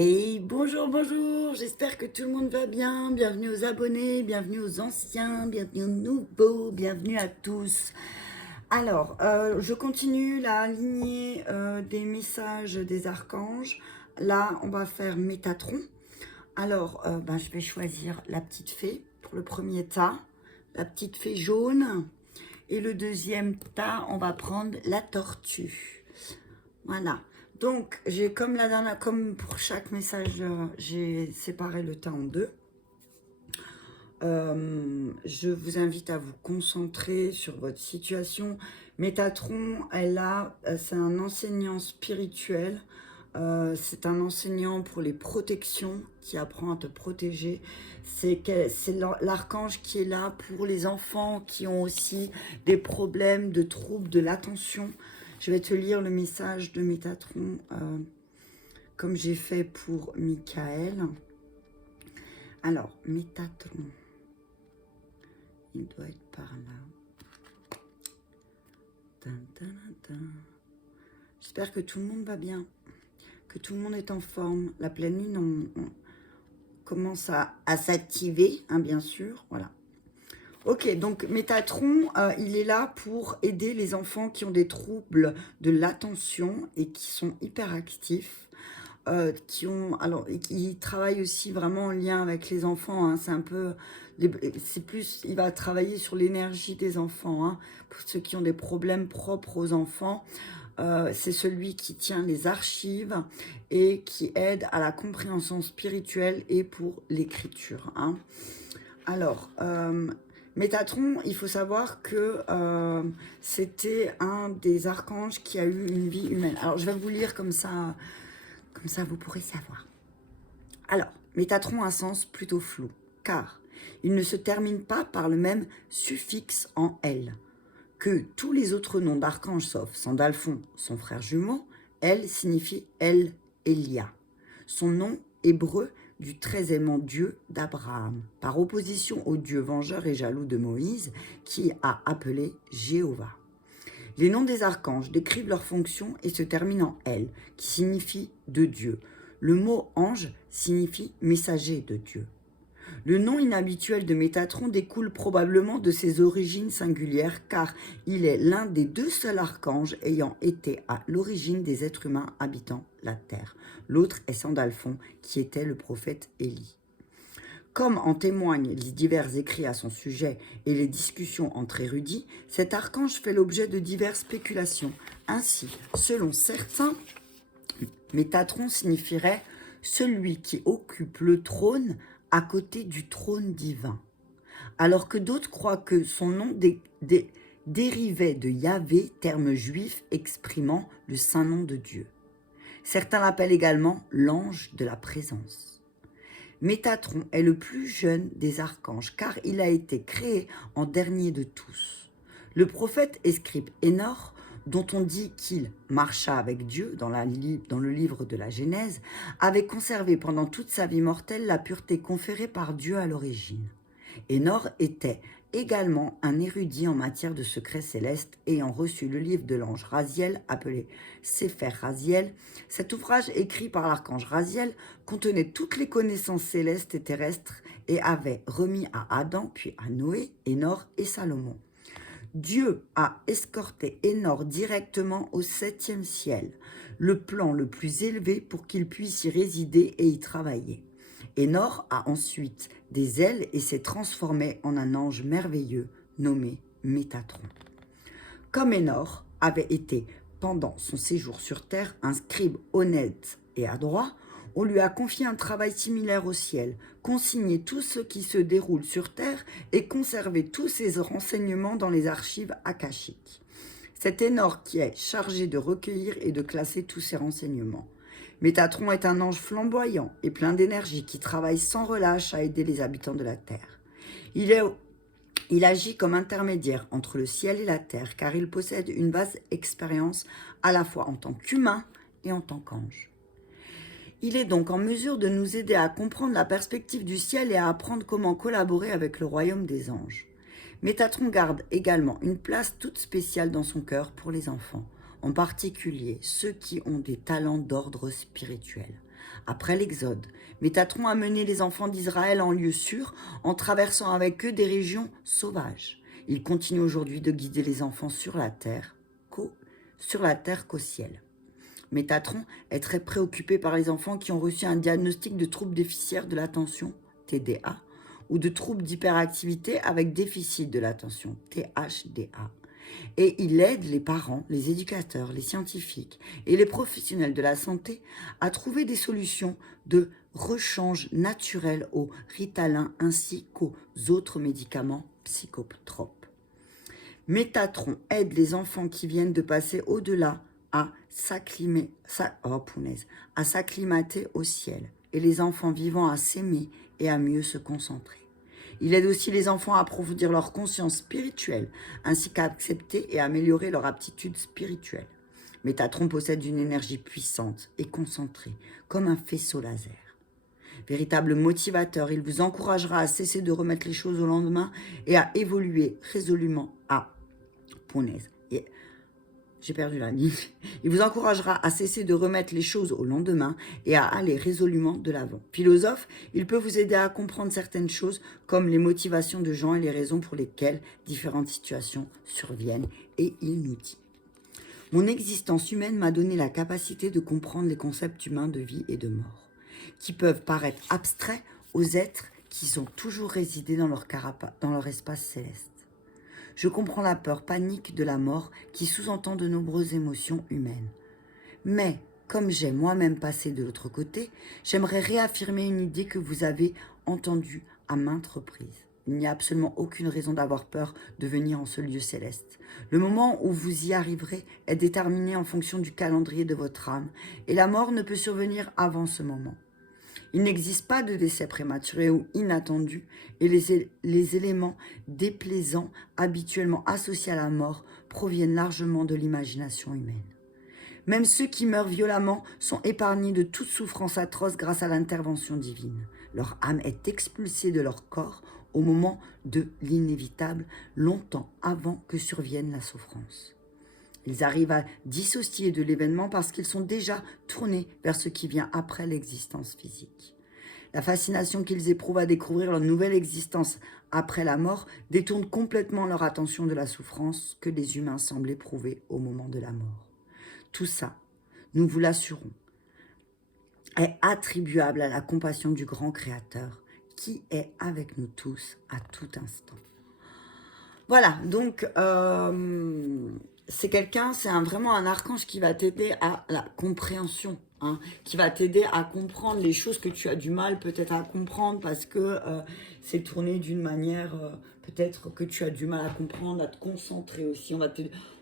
Et bonjour, bonjour, j'espère que tout le monde va bien. Bienvenue aux abonnés, bienvenue aux anciens, bienvenue aux nouveaux, bienvenue à tous. Alors, je continue la lignée des messages des archanges. Là, on va faire Métatron. Alors, je vais choisir la petite fée pour le premier tas, la petite fée jaune. Et le deuxième tas, on va prendre la tortue. Voilà. Donc, j'ai comme la dernière, comme pour chaque message, j'ai séparé le tas en deux. Je vous invite à vous concentrer sur votre situation. Métatron, c'est un enseignant spirituel. C'est un enseignant pour les protections qui apprend à te protéger. C'est l'archange qui est là pour les enfants qui ont aussi des problèmes de troubles de l'attention. Je vais te lire le message de Métatron comme j'ai fait pour Michael. Alors, Métatron, il doit être par là. J'espère que tout le monde va bien, que tout le monde est en forme. La pleine lune, on commence à s'activer, hein, bien sûr. Voilà. Ok, donc Métatron, il est là pour aider les enfants qui ont des troubles de l'attention et qui sont hyperactifs, qui travaillent aussi vraiment en lien avec les enfants. Hein, il va travailler sur l'énergie des enfants. Hein, pour ceux qui ont des problèmes propres aux enfants, c'est celui qui tient les archives et qui aide à la compréhension spirituelle et pour l'écriture. Hein. Alors, Métatron, il faut savoir que c'était un des archanges qui a eu une vie humaine. Alors, je vais vous lire comme ça vous pourrez savoir. Alors, Métatron a un sens plutôt flou, car il ne se termine pas par le même suffixe en elle que tous les autres noms d'archanges, sauf Sandalphon, son frère jumeau. Elle signifie El Elia. Son nom hébreu du très aimant Dieu d'Abraham, par opposition au Dieu vengeur et jaloux de Moïse, qui a appelé Jéhovah. Les noms des archanges décrivent leur fonction et se terminent en El, qui signifie de Dieu. Le mot ange signifie messager de Dieu. Le nom inhabituel de Métatron découle probablement de ses origines singulières, car il est l'un des deux seuls archanges ayant été à l'origine des êtres humains habitant la terre. L'autre est Sandalphon, qui était le prophète Élie. Comme en témoignent les divers écrits à son sujet et les discussions entre érudits, cet archange fait l'objet de diverses spéculations. Ainsi, selon certains, Métatron signifierait « celui qui occupe le trône à côté du trône divin », alors que d'autres croient que son nom dérivait de Yahvé, terme juif exprimant le saint nom de Dieu. Certains l'appellent également l'ange de la présence. Métatron est le plus jeune des archanges, car il a été créé en dernier de tous. Le prophète et scribe Hénor, dont on dit qu'il marcha avec Dieu dans le livre de la Genèse, avait conservé pendant toute sa vie mortelle la pureté conférée par Dieu à l'origine. Hénor était également un érudit en matière de secrets célestes, ayant reçu le livre de l'ange Raziel, appelé Sefer Raziel. Cet ouvrage écrit par l'archange Raziel contenait toutes les connaissances célestes et terrestres et avait remis à Adam, puis à Noé, Hénor et Salomon. Dieu a escorté Hénor directement au 7e ciel, le plan le plus élevé pour qu'il puisse y résider et y travailler. Hénor a ensuite des ailes et s'est transformé en un ange merveilleux nommé Métatron. Comme Hénor avait été pendant son séjour sur terre un scribe honnête et adroit, on lui a confié un travail similaire au ciel, consigner tout ce qui se déroule sur terre et conserver tous ses renseignements dans les archives akashiques. C'est Hénor qui est chargé de recueillir et de classer tous ces renseignements. Métatron est un ange flamboyant et plein d'énergie qui travaille sans relâche à aider les habitants de la terre. Il agit comme intermédiaire entre le ciel et la terre, car il possède une vaste expérience à la fois en tant qu'humain et en tant qu'ange. Il est donc en mesure de nous aider à comprendre la perspective du ciel et à apprendre comment collaborer avec le royaume des anges. Métatron garde également une place toute spéciale dans son cœur pour les enfants, en particulier ceux qui ont des talents d'ordre spirituel. Après l'Exode, Métatron a mené les enfants d'Israël en lieu sûr en traversant avec eux des régions sauvages. Il continue aujourd'hui de guider les enfants sur la terre qu'au ciel. Métatron est très préoccupé par les enfants qui ont reçu un diagnostic de trouble déficitaire de l'attention, TDA, ou de trouble d'hyperactivité avec déficit de l'attention, THDA. Et il aide les parents, les éducateurs, les scientifiques et les professionnels de la santé à trouver des solutions de rechange naturel au Ritalin ainsi qu'aux autres médicaments psychotropes. Métatron aide les enfants qui viennent de passer au-delà à s'acclimater au ciel et les enfants vivant à s'aimer et à mieux se concentrer. Il aide aussi les enfants à approfondir leur conscience spirituelle ainsi qu'à accepter et améliorer leur aptitude spirituelle. Métatron possède une énergie puissante et concentrée comme un faisceau laser. Véritable motivateur, il vous encouragera à cesser de remettre les choses au lendemain et à évoluer résolument j'ai perdu la ligne. Il vous encouragera à cesser de remettre les choses au lendemain et à aller résolument de l'avant. Philosophe, il peut vous aider à comprendre certaines choses comme les motivations de gens et les raisons pour lesquelles différentes situations surviennent. Et il nous dit: mon existence humaine m'a donné la capacité de comprendre les concepts humains de vie et de mort, qui peuvent paraître abstraits aux êtres qui ont toujours résidé dans leur espace céleste. Je comprends la peur panique de la mort qui sous-entend de nombreuses émotions humaines. Mais, comme j'ai moi-même passé de l'autre côté, j'aimerais réaffirmer une idée que vous avez entendue à maintes reprises. Il n'y a absolument aucune raison d'avoir peur de venir en ce lieu céleste. Le moment où vous y arriverez est déterminé en fonction du calendrier de votre âme, et la mort ne peut survenir avant ce moment. Il n'existe pas de décès prématuré ou inattendu et les éléments déplaisants habituellement associés à la mort proviennent largement de l'imagination humaine. Même ceux qui meurent violemment sont épargnés de toute souffrance atroce grâce à l'intervention divine. Leur âme est expulsée de leur corps au moment de l'inévitable, longtemps avant que survienne la souffrance. Ils arrivent à dissocier de l'événement parce qu'ils sont déjà tournés vers ce qui vient après l'existence physique. La fascination qu'ils éprouvent à découvrir leur nouvelle existence après la mort détourne complètement leur attention de la souffrance que les humains semblent éprouver au moment de la mort. Tout ça, nous vous l'assurons, est attribuable à la compassion du grand Créateur qui est avec nous tous à tout instant. Voilà, donc c'est vraiment un archange qui va t'aider à la compréhension, qui va t'aider à comprendre les choses que tu as du mal peut-être à comprendre parce que c'est tourné d'une manière peut-être que tu as du mal à comprendre, à te concentrer aussi.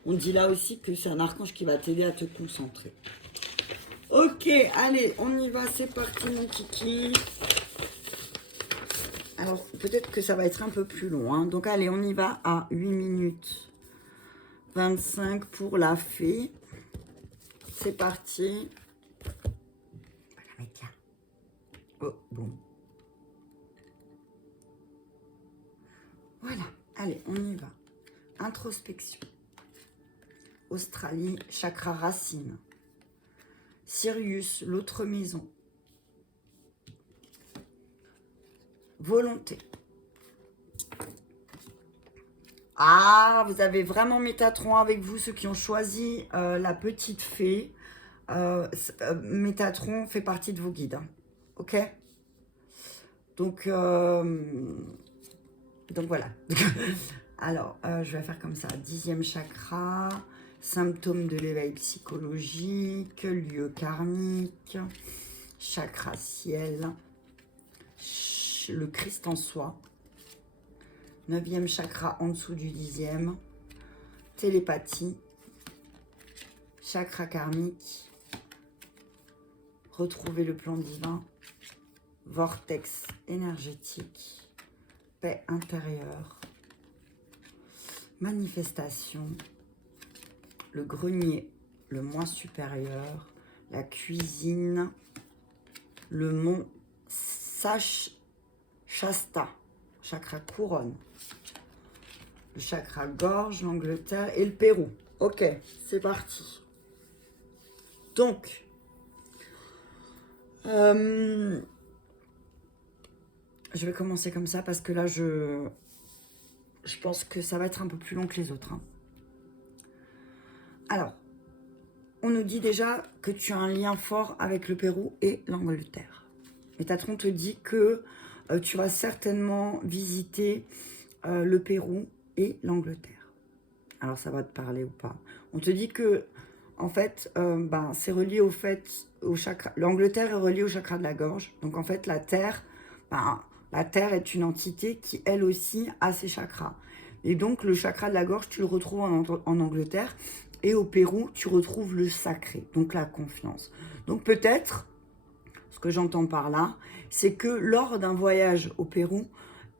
On dit là aussi que c'est un archange qui va t'aider à te concentrer. Ok, allez, on y va, c'est parti mon kiki. Alors, peut-être que ça va être un peu plus long. Donc, allez, on y va à 8 minutes 25 pour la fée. C'est parti. On va la mettre là. Oh, bon. Voilà. Allez, on y va. Introspection. Australie, chakra racine. Sirius, l'autre maison. Volonté. Ah, vous avez vraiment Métatron avec vous, ceux qui ont choisi la petite fée. Métatron fait partie de vos guides. Ok? Donc voilà. Alors, je vais faire comme ça. 10e chakra, symptômes de l'éveil psychologique, lieu karmique, chakra ciel, le Christ en soi, 9e chakra en dessous du 10e, télépathie, chakra karmique, retrouver le plan divin, vortex énergétique, paix intérieure, manifestation, le grenier, le moi supérieur, la cuisine, le mont Shasta, chakra couronne, le chakra gorge, l'Angleterre et le Pérou. Ok, c'est parti. Donc, Euh, je vais commencer comme ça parce que là, je pense que ça va être un peu plus long que les autres, hein. Alors, on nous dit déjà que tu as un lien fort avec le Pérou et l'Angleterre. Métatron te dit que tu vas certainement visiter le Pérou et l'Angleterre. Alors, ça va te parler ou pas. On te dit que, en fait, c'est relié au chakra. L'Angleterre est reliée au chakra de la gorge. Donc, en fait, la Terre est une entité qui, elle aussi, a ses chakras. Et donc, le chakra de la gorge, tu le retrouves en Angleterre. Et au Pérou, tu retrouves le sacré, donc la confiance. Donc, peut-être, ce que j'entends par là, c'est que lors d'un voyage au Pérou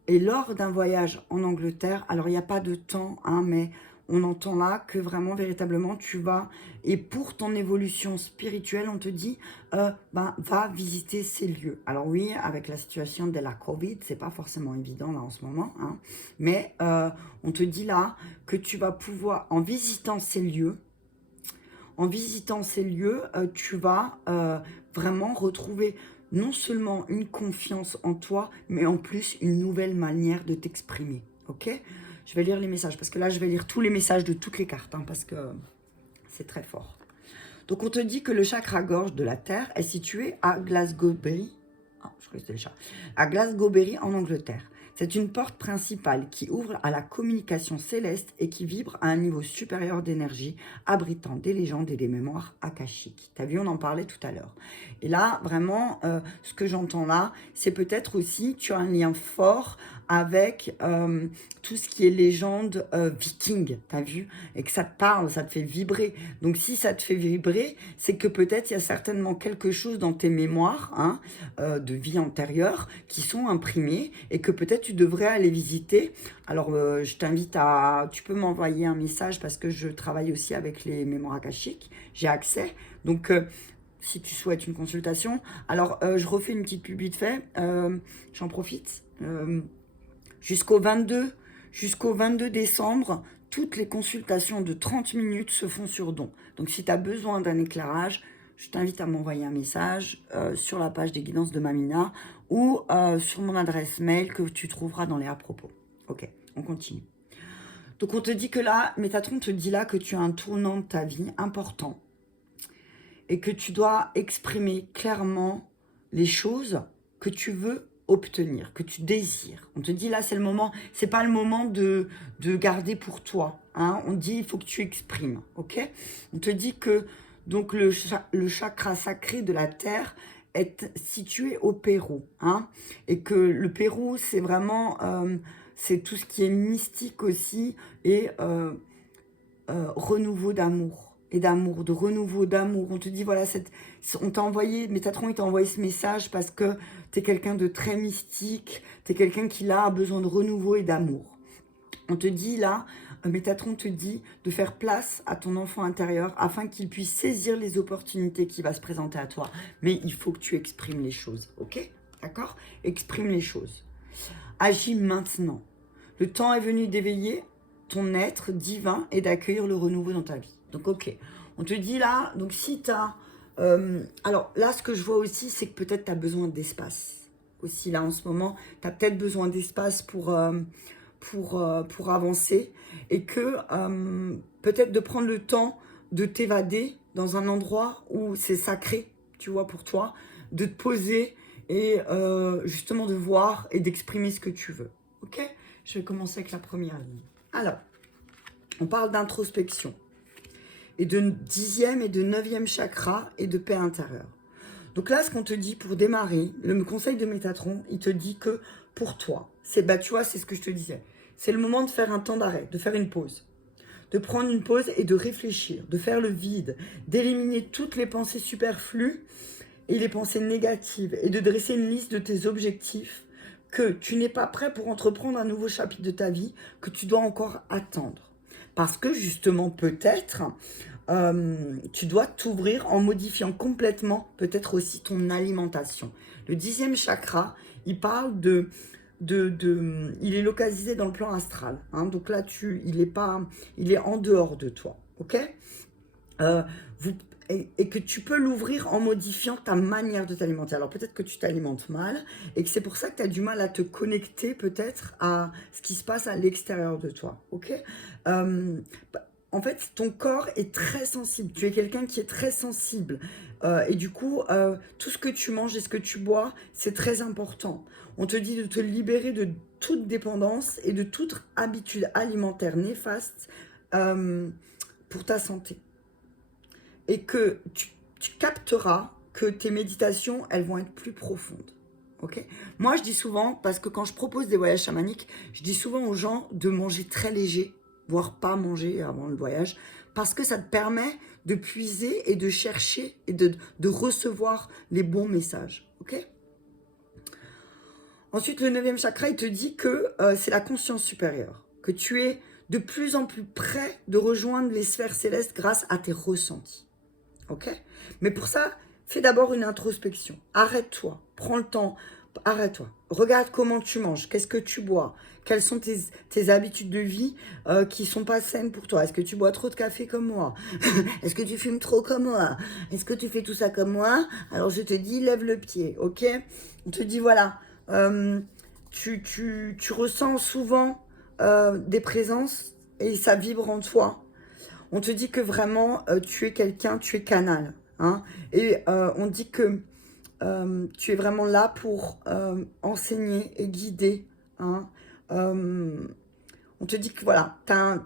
et lors d'un voyage en Angleterre, alors il n'y a pas de temps, hein, mais on entend là que vraiment, véritablement, tu vas, et pour ton évolution spirituelle, on te dit, va visiter ces lieux. Alors oui, avec la situation de la Covid, c'est pas forcément évident là en ce moment, hein, mais on te dit là que tu vas pouvoir, en visitant ces lieux, tu vas vraiment retrouver non seulement une confiance en toi, mais en plus une nouvelle manière de t'exprimer. Ok? Je vais lire les messages, parce que là, je vais lire tous les messages de toutes les cartes, hein, parce que c'est très fort. Donc, on te dit que le chakra gorge de la Terre est situé à Glasgow-Berry. Ah, je crois que c'était le chat. À Glasgow-Berry, en Angleterre. C'est une porte principale qui ouvre à la communication céleste et qui vibre à un niveau supérieur d'énergie, abritant des légendes et des mémoires akashiques. T'as vu, on en parlait tout à l'heure. Et là, vraiment, ce que j'entends là, c'est peut-être aussi, tu as un lien fort avec tout ce qui est légende viking, t'as vu, et que ça te parle, ça te fait vibrer. Donc si ça te fait vibrer, c'est que peut-être il y a certainement quelque chose dans tes mémoires, hein, de vie antérieure qui sont imprimées et que peut-être tu devrais aller visiter. Alors je t'invite à, tu peux m'envoyer un message parce que je travaille aussi avec les mémoires akashiques, j'ai accès. Donc si tu souhaites une consultation, alors je refais une petite pub vite fait, j'en profite. Jusqu'au 22 décembre, toutes les consultations de 30 minutes se font sur don. Donc si tu as besoin d'un éclairage, je t'invite à m'envoyer un message sur la page des guidances de Mamina ou sur mon adresse mail que tu trouveras dans les à propos. Ok, on continue. Donc on te dit que là, Métatron te dit là que tu as un tournant de ta vie important et que tu dois exprimer clairement les choses que tu veux obtenir, que tu désires. On te dit là, c'est le moment, c'est pas le moment de garder pour toi, hein. On dit, il faut que tu exprimes, ok? On te dit que donc le chakra sacré de la terre est situé au Pérou, hein, et que le Pérou, c'est vraiment, c'est tout ce qui est mystique aussi et renouveau d'amour et d'amour, de renouveau d'amour. On te dit, voilà, on t'a envoyé, Métatron, il t'a envoyé ce message parce que tu es quelqu'un de très mystique, tu es quelqu'un qui là a besoin de renouveau et d'amour. On te dit là, Métatron te dit de faire place à ton enfant intérieur afin qu'il puisse saisir les opportunités qui va se présenter à toi. Mais il faut que tu exprimes les choses, ok? D'accord? Exprime les choses. Agis maintenant. Le temps est venu d'éveiller ton être divin et d'accueillir le renouveau dans ta vie. Donc, ok. On te dit là, donc si tu as... alors là, ce que je vois aussi, c'est que peut-être tu as besoin d'espace. Aussi là, en ce moment, tu as peut-être besoin d'espace pour avancer. Et que peut-être de prendre le temps de t'évader dans un endroit où c'est sacré, tu vois, pour toi. De te poser et justement de voir et d'exprimer ce que tu veux. Ok? Je vais commencer avec la première ligne. Alors, on parle d'introspection et de 10e et de 9e chakra et de paix intérieure. Donc là, ce qu'on te dit pour démarrer, le conseil de Métatron, il te dit que pour toi, tu vois, c'est ce que je te disais. C'est le moment de faire un temps d'arrêt, de faire une pause. De prendre une pause et de réfléchir, de faire le vide, d'éliminer toutes les pensées superflues et les pensées négatives et de dresser une liste de tes objectifs que tu n'es pas prêt pour entreprendre un nouveau chapitre de ta vie, que tu dois encore attendre. Parce que justement, peut-être, tu dois t'ouvrir en modifiant complètement peut-être aussi ton alimentation. Le 10e chakra, il parle il est localisé dans le plan astral, hein, donc là il est en dehors de toi, ok? et que tu peux l'ouvrir en modifiant ta manière de t'alimenter. Alors peut-être que tu t'alimentes mal et que c'est pour ça que tu as du mal à te connecter peut-être à ce qui se passe à l'extérieur de toi. Ok. Euh, En fait, ton corps est très sensible. Tu es quelqu'un qui est très sensible. Et du coup, tout ce que tu manges et ce que tu bois, c'est très important. On te dit de te libérer de toute dépendance et de toute habitude alimentaire néfaste euh, pour ta santé. Et que tu capteras que tes méditations, elles vont être plus profondes. Ok. Moi, je dis souvent, parce que quand je propose des voyages chamaniques, je dis souvent aux gens de manger très léger, voire pas manger avant le voyage, parce que ça te permet de puiser et de chercher et de recevoir les bons messages. Ok. Ensuite, le 9e chakra, il te dit que c'est la conscience supérieure, que tu es de plus en plus près de rejoindre les sphères célestes grâce à tes ressentis. Ok. Mais pour ça, fais d'abord une introspection. Arrête-toi, prends le temps, arrête-toi. Regarde comment tu manges, qu'est-ce que tu bois, quelles sont tes habitudes de vie qui sont pas saines pour toi. Est-ce que tu bois trop de café comme moi? Est-ce que tu fumes trop comme moi? Est-ce que tu fais tout ça comme moi? Alors je te dis, lève le pied, ok? On te dit, voilà, tu ressens souvent des présences et ça vibre en toi. On te dit que vraiment, tu es quelqu'un, tu es canal. Hein, et on dit que tu es vraiment là pour enseigner et guider. Hein, on te dit que voilà,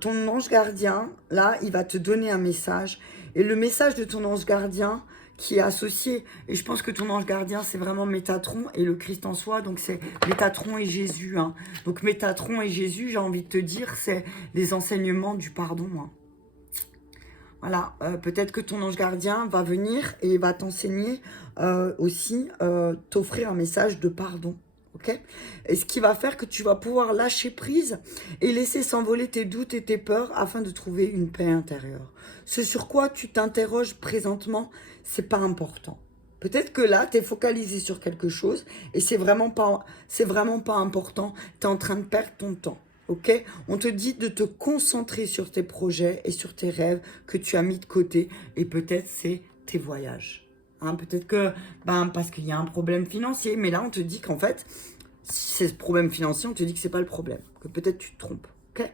ton ange gardien, là, il va te donner un message. Et le message de ton ange gardien qui est associé, et je pense que ton ange gardien, c'est vraiment Métatron et le Christ en soi, donc c'est Métatron et Jésus. Hein. Donc Métatron et Jésus, j'ai envie de te dire, c'est les enseignements du pardon. Hein. Voilà, peut-être que ton ange gardien va venir et va t'enseigner aussi, t'offrir un message de pardon. Ok. Et ce qui va faire que tu vas pouvoir lâcher prise et laisser s'envoler tes doutes et tes peurs afin de trouver une paix intérieure. Ce sur quoi tu t'interroges présentement, c'est pas important. Peut-être que là, tu es focalisé sur quelque chose et c'est vraiment pas important. Tu es en train de perdre ton temps. Ok. On te dit de te concentrer sur tes projets et sur tes rêves que tu as mis de côté et peut-être c'est tes voyages. Hein, peut-être que, parce qu'il y a un problème financier, mais là on te dit qu'en fait, si c'est ce problème financier, on te dit que c'est pas le problème, que peut-être tu te trompes. Ok.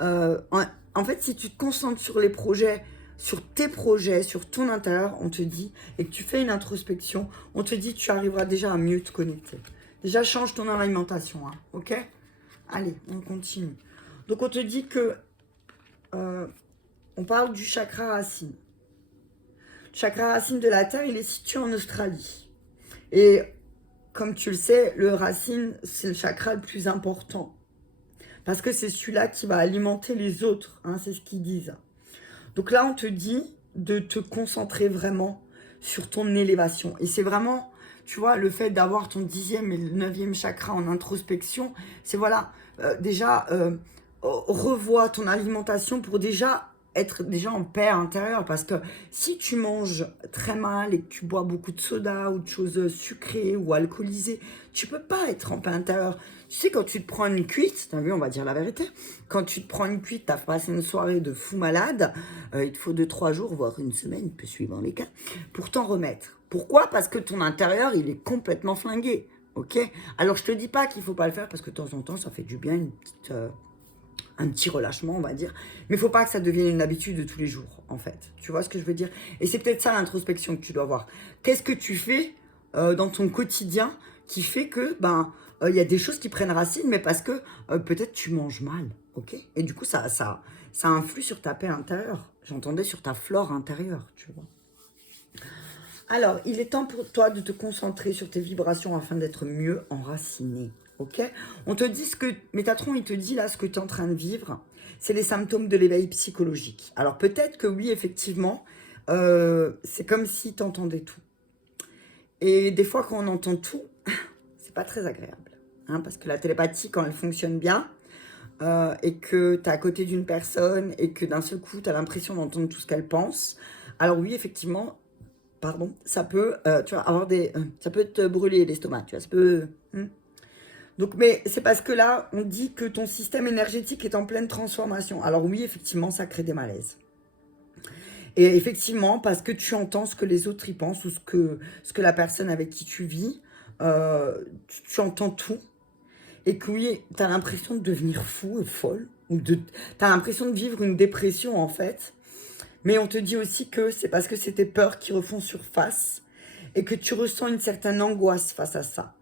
En fait, si tu te concentres sur les projets, sur tes projets, sur ton intérieur, on te dit, et que tu fais une introspection, on te dit que tu arriveras déjà à mieux te connecter. Déjà, change ton alimentation, hein, ok? Allez, on continue. Donc, on te dit que... on parle du chakra racine. Le chakra racine de la Terre, il est situé en Australie. Et comme tu le sais, le racine, c'est le chakra le plus important. Parce que c'est celui-là qui va alimenter les autres. Hein, c'est ce qu'ils disent. Donc là, on te dit de te concentrer vraiment sur ton élévation. Et c'est vraiment, tu vois, le fait d'avoir ton 10e et le 9e chakra en introspection, c'est voilà, déjà, revois ton alimentation pour déjà être déjà en paix intérieure. Parce que si tu manges très mal et que tu bois beaucoup de soda ou de choses sucrées ou alcoolisées, tu peux pas être en paix intérieure. Tu sais, quand tu te prends une cuite, t'as vu, on va dire la vérité, quand tu te prends une cuite, t'as passé une soirée de fou malade, il te faut 2-3 jours, voire une semaine, peut suivre les cas, pour t'en remettre. Pourquoi? Parce que ton intérieur, il est complètement flingué, ok? Alors, je te dis pas qu'il faut pas le faire, parce que de temps en temps, ça fait du bien, un petit relâchement, on va dire. Mais il faut pas que ça devienne une habitude de tous les jours, en fait. Tu vois ce que je veux dire? Et c'est peut-être ça l'introspection que tu dois avoir. Qu'est-ce que tu fais dans ton quotidien qui fait que, y a des choses qui prennent racine, mais parce que peut-être tu manges mal, ok? Et du coup, ça influe sur ta paix intérieure. J'entendais sur ta flore intérieure, tu vois. Alors, il est temps pour toi de te concentrer sur tes vibrations afin d'être mieux enraciné. Ok. On te dit ce que Métatron, il te dit là, ce que tu es en train de vivre, c'est les symptômes de l'éveil psychologique. Alors peut-être que oui, effectivement, c'est comme si tu entendais tout. Et des fois, quand on entend tout, c'est pas très agréable. Hein, parce que la télépathie, quand elle fonctionne bien, et que tu es à côté d'une personne et que d'un seul coup, tu as l'impression d'entendre tout ce qu'elle pense, alors oui, effectivement, pardon, ça peut, tu vois, ça peut te brûler l'estomac, tu vois, ça peut... Donc, mais c'est parce que là, on dit que ton système énergétique est en pleine transformation. Alors oui, effectivement, ça crée des malaises. Et effectivement, parce que tu entends ce que les autres y pensent ou ce que la personne avec qui tu vis, tu entends tout. Et que oui, tu as l'impression de devenir fou et folle. Tu as l'impression de vivre une dépression en fait. Mais on te dit aussi que c'est parce que c'est tes peurs qui refont surface et que tu ressens une certaine angoisse face à ça.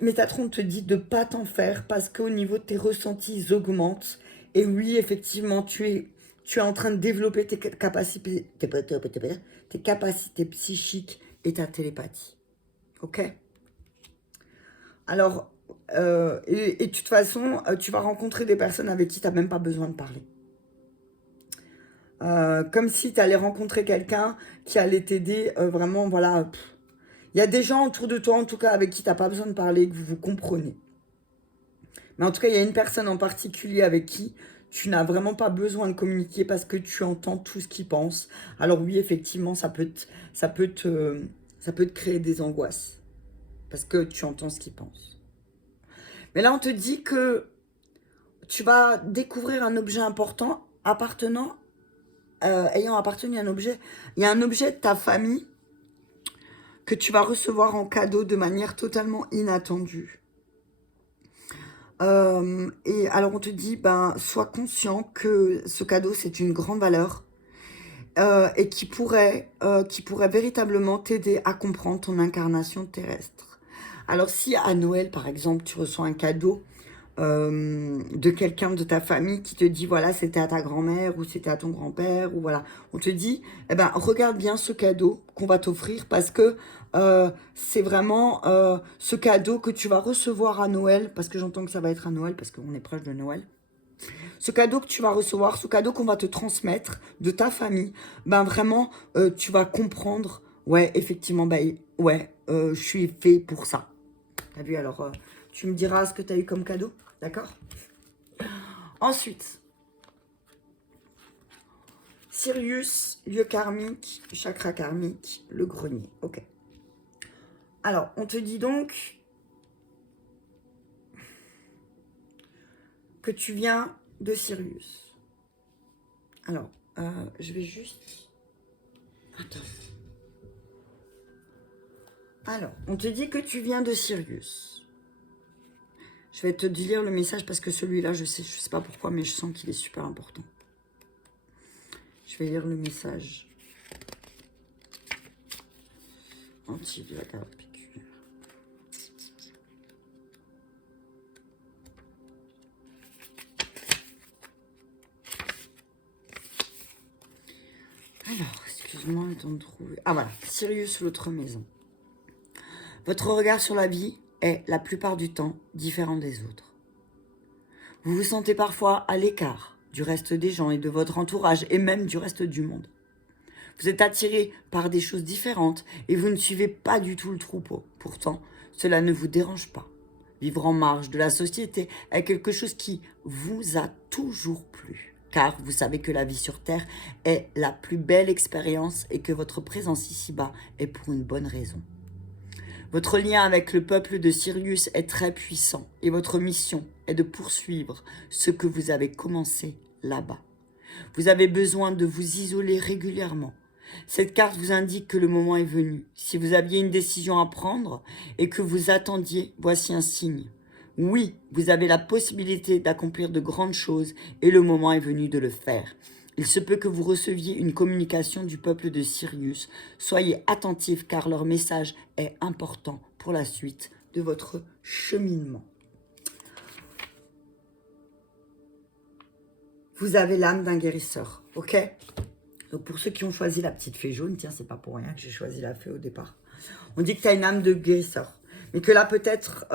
Métatron te dit de ne pas t'en faire parce qu'au niveau de tes ressentis, ils augmentent. Et oui, effectivement, tu es en train de développer tes capacités psychiques et ta télépathie. Ok? Alors, et de toute façon, tu vas rencontrer des personnes avec qui tu n'as même pas besoin de parler. Comme si tu allais rencontrer quelqu'un qui allait t'aider vraiment, voilà. Il y a des gens autour de toi, en tout cas, avec qui tu n'as pas besoin de parler, que vous vous comprenez. Mais en tout cas, il y a une personne en particulier avec qui tu n'as vraiment pas besoin de communiquer parce que tu entends tout ce qu'il pense. Alors oui, effectivement, ça peut te créer des angoisses parce que tu entends ce qu'il pense. Mais là, on te dit que tu vas découvrir un objet important ayant appartenu à un objet. Il y a un objet de ta famille que tu vas recevoir en cadeau de manière totalement inattendue. Et alors on te dit, sois conscient que ce cadeau, c'est une grande valeur et qui pourrait véritablement t'aider à comprendre ton incarnation terrestre. Alors si à Noël, par exemple, tu reçois un cadeau de quelqu'un de ta famille qui te dit, voilà, c'était à ta grand-mère ou c'était à ton grand-père, ou voilà, on te dit, regarde bien ce cadeau qu'on va t'offrir parce que c'est vraiment ce cadeau que tu vas recevoir à Noël, parce que j'entends que ça va être à Noël, parce qu'on est proche de Noël. Ce cadeau que tu vas recevoir, ce cadeau qu'on va te transmettre de ta famille, vraiment, tu vas comprendre, ouais, effectivement, je suis fait pour ça. T'as vu, alors, tu me diras ce que tu as eu comme cadeau, d'accord? Ensuite, Sirius, lieu karmique, chakra karmique, le grenier, ok. Alors, on te dit donc que tu viens de Sirius. Alors, je vais juste... Attends. Alors, on te dit que tu viens de Sirius. Je vais te lire le message parce que celui-là, je sais pas pourquoi, mais je sens qu'il est super important. Je vais lire le message. Anti-via carpiculaire. Alors, excuse-moi, le temps de trouver... Ah voilà, Sirius, l'autre maison. Votre regard sur la vie est, la plupart du temps, différent des autres. Vous vous sentez parfois à l'écart du reste des gens et de votre entourage et même du reste du monde. Vous êtes attiré par des choses différentes et vous ne suivez pas du tout le troupeau. Pourtant, cela ne vous dérange pas. Vivre en marge de la société est quelque chose qui vous a toujours plu. Car vous savez que la vie sur Terre est la plus belle expérience et que votre présence ici-bas est pour une bonne raison. Votre lien avec le peuple de Sirius est très puissant et votre mission est de poursuivre ce que vous avez commencé là-bas. Vous avez besoin de vous isoler régulièrement. Cette carte vous indique que le moment est venu. Si vous aviez une décision à prendre et que vous attendiez, voici un signe. Oui, vous avez la possibilité d'accomplir de grandes choses et le moment est venu de le faire. Il se peut que vous receviez une communication du peuple de Sirius. Soyez attentifs car leur message est important pour la suite de votre cheminement. Vous avez l'âme d'un guérisseur, ok? Donc pour ceux qui ont choisi la petite fée jaune, tiens, c'est pas pour rien que j'ai choisi la fée au départ. On dit que tu as une âme de guérisseur. Mais que là, peut-être,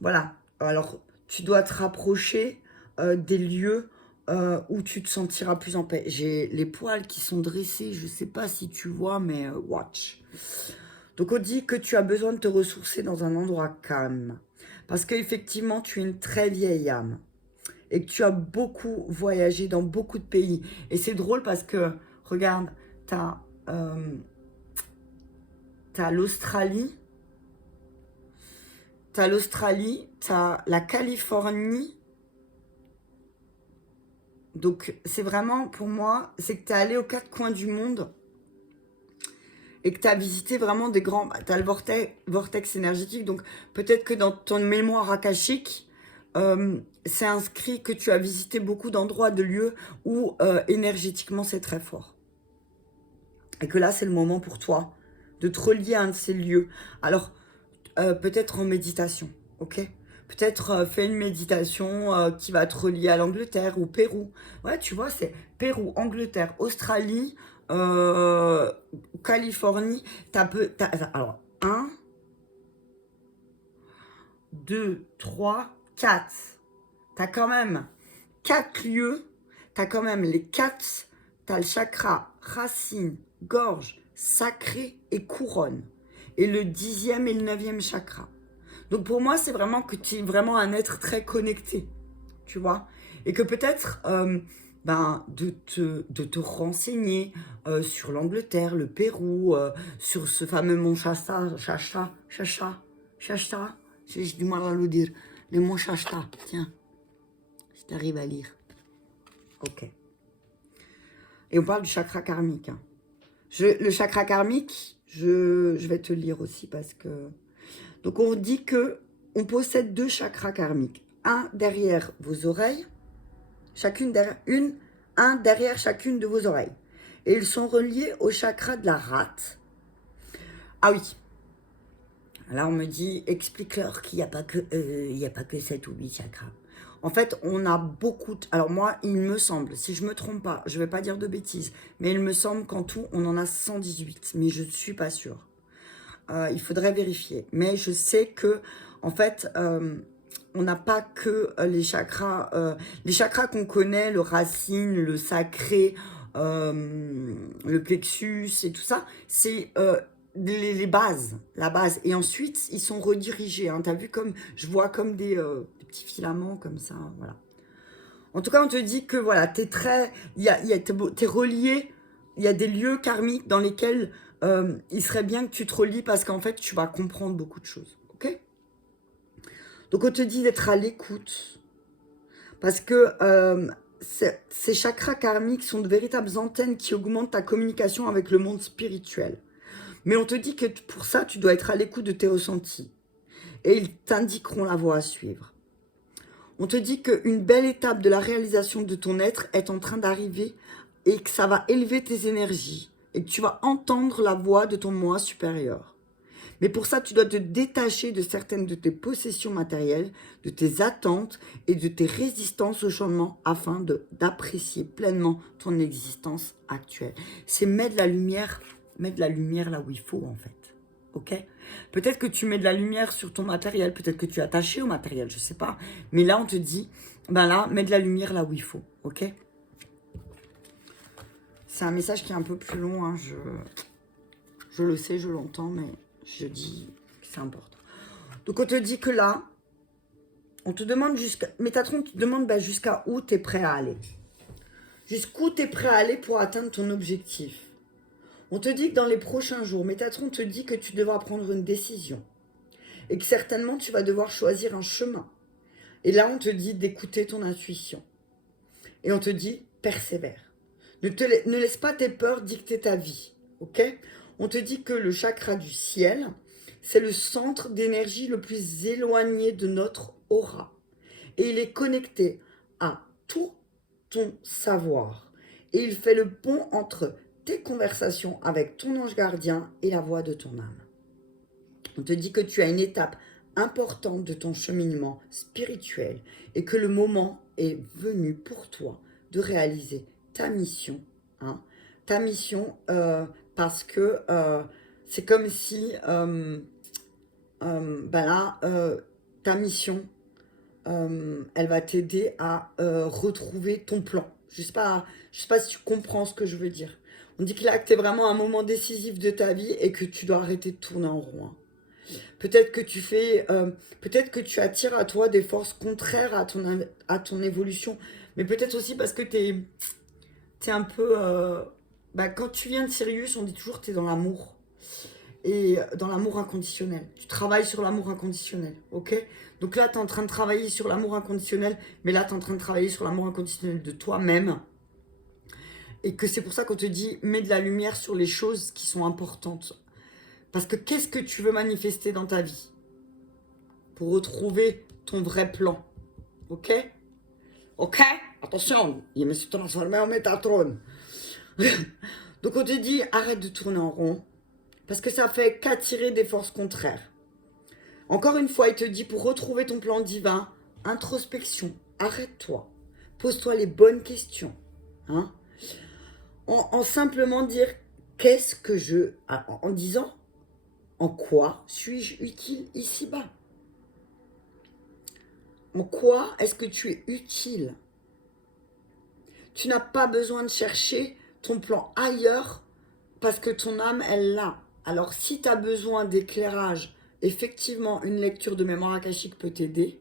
voilà. Alors, tu dois te rapprocher des lieux où tu te sentiras plus en paix. J'ai les poils qui sont dressés. Je sais pas si tu vois, mais watch. Donc, on dit que tu as besoin de te ressourcer dans un endroit calme. Parce qu'effectivement, tu es une très vieille âme. Et que tu as beaucoup voyagé dans beaucoup de pays. Et c'est drôle parce que, regarde, t'as l'Australie, t'as la Californie, Donc, c'est vraiment, pour moi, c'est que tu es allé aux quatre coins du monde et que tu as visité vraiment des grands... Tu as le vortex énergétique, donc peut-être que dans ton mémoire akashique, c'est inscrit que tu as visité beaucoup d'endroits, de lieux où énergétiquement c'est très fort. Et que là, c'est le moment pour toi de te relier à un de ces lieux. Alors, peut-être en méditation, ok? Peut-être fais une méditation qui va te relier à l'Angleterre ou Pérou. Ouais, tu vois, c'est Pérou, Angleterre, Australie, Californie. Alors, un, 2, 3, 4. T'as quand même 4 lieux. T'as quand même les 4. T'as le chakra, racine, gorge, sacré et couronne. Et le 10e et le 9e chakra. Donc pour moi, c'est vraiment que tu es vraiment un être très connecté, tu vois. Et que peut-être de te renseigner sur l'Angleterre, le Pérou, sur ce fameux mont Shasta, Shasta, j'ai du mal à le dire, les monts Shasta, tiens, si tu arrives à lire. Ok. Et on parle du chakra karmique. Hein. Le chakra karmique, je vais te lire aussi parce que... Donc on dit que on possède 2 chakras karmiques. Un derrière vos oreilles, un derrière chacune de vos oreilles. Et ils sont reliés au chakra de la rate. Ah oui. Là on me dit, explique-leur qu'il n'y a pas que 7 ou 8 chakras. En fait, on a beaucoup... Alors moi, il me semble, si je ne me trompe pas, je ne vais pas dire de bêtises, mais il me semble qu'en tout, on en a 118, mais je ne suis pas sûre. Il faudrait vérifier. Mais je sais que, en fait, on n'a pas que les chakras. Les chakras qu'on connaît, le racine, le sacré, le plexus et tout ça, c'est les bases, la base. Et ensuite, ils sont redirigés. Hein. Tu as vu comme, je vois comme des petits filaments comme ça, voilà. En tout cas, on te dit que, voilà, t'es relié, il y a des lieux karmiques dans lesquels il serait bien que tu te relies parce qu'en fait, tu vas comprendre beaucoup de choses, ok? Donc, on te dit d'être à l'écoute parce que ces chakras karmiques sont de véritables antennes qui augmentent ta communication avec le monde spirituel. Mais on te dit que pour ça, tu dois être à l'écoute de tes ressentis et ils t'indiqueront la voie à suivre. On te dit qu'une belle étape de la réalisation de ton être est en train d'arriver et que ça va élever tes énergies et que tu vas entendre la voix de ton moi supérieur. Mais pour ça, tu dois te détacher de certaines de tes possessions matérielles, de tes attentes et de tes résistances au changement afin d'apprécier pleinement ton existence actuelle. C'est mettre la lumière là où il faut en fait. Ok? Peut-être que tu mets de la lumière sur ton matériel, peut-être que tu es attaché au matériel, je sais pas. Mais là, on te dit, ben là, mets de la lumière là où il faut. Ok? C'est un message qui est un peu plus long, hein, je le sais, je l'entends, mais je dis que c'est important. Donc, on te dit que là, on te demande jusqu'à... Métatron te demande jusqu'à où tu es prêt à aller. Jusqu'où tu es prêt à aller pour atteindre ton objectif. On te dit que dans les prochains jours, Métatron te dit que tu devras prendre une décision. Et que certainement, tu vas devoir choisir un chemin. Et là, on te dit d'écouter ton intuition. Et on te dit, persévère. Ne laisse pas tes peurs dicter ta vie. Ok? On te dit que le chakra du ciel, c'est le centre d'énergie le plus éloigné de notre aura. Et il est connecté à tout ton savoir. Et il fait le pont entre tes conversations avec ton ange gardien et la voix de ton âme. On te dit que tu as une étape importante de ton cheminement spirituel et que le moment est venu pour toi de réaliser ta mission. Hein, ta mission parce que c'est comme si ta mission, elle va t'aider à retrouver ton plan. Je sais pas si tu comprends ce que je veux dire. On dit que là, que tu es vraiment à un moment décisif de ta vie et que tu dois arrêter de tourner en rond. Hein. Peut-être que tu attires à toi des forces contraires à ton évolution. Mais peut-être aussi parce que t'es un peu... quand tu viens de Sirius, on dit toujours que tu es dans l'amour. et dans l'amour inconditionnel. Tu travailles sur l'amour inconditionnel, ok? Donc là, tu es en train de travailler sur l'amour inconditionnel, mais là, tu es en train de travailler sur l'amour inconditionnel de toi-même. Et que c'est pour ça qu'on te dit, mets de la lumière sur les choses qui sont importantes. Parce que qu'est-ce que tu veux manifester dans ta vie? Pour retrouver ton vrai plan, ok? Ok? Attention, il me suis transformé en Métatron. Donc on te dit, arrête de tourner en rond, parce que ça fait qu'attirer des forces contraires. Encore une fois, il te dit, pour retrouver ton plan divin, introspection, arrête-toi, pose-toi les bonnes questions. Hein? En simplement dire, qu'est-ce que je... En disant, en quoi suis-je utile ici-bas? En quoi est-ce que tu es utile? Tu n'as pas besoin de chercher ton plan ailleurs parce que ton âme, elle l'a. Alors, si tu as besoin d'éclairage, effectivement, une lecture de mémoire akashique peut t'aider.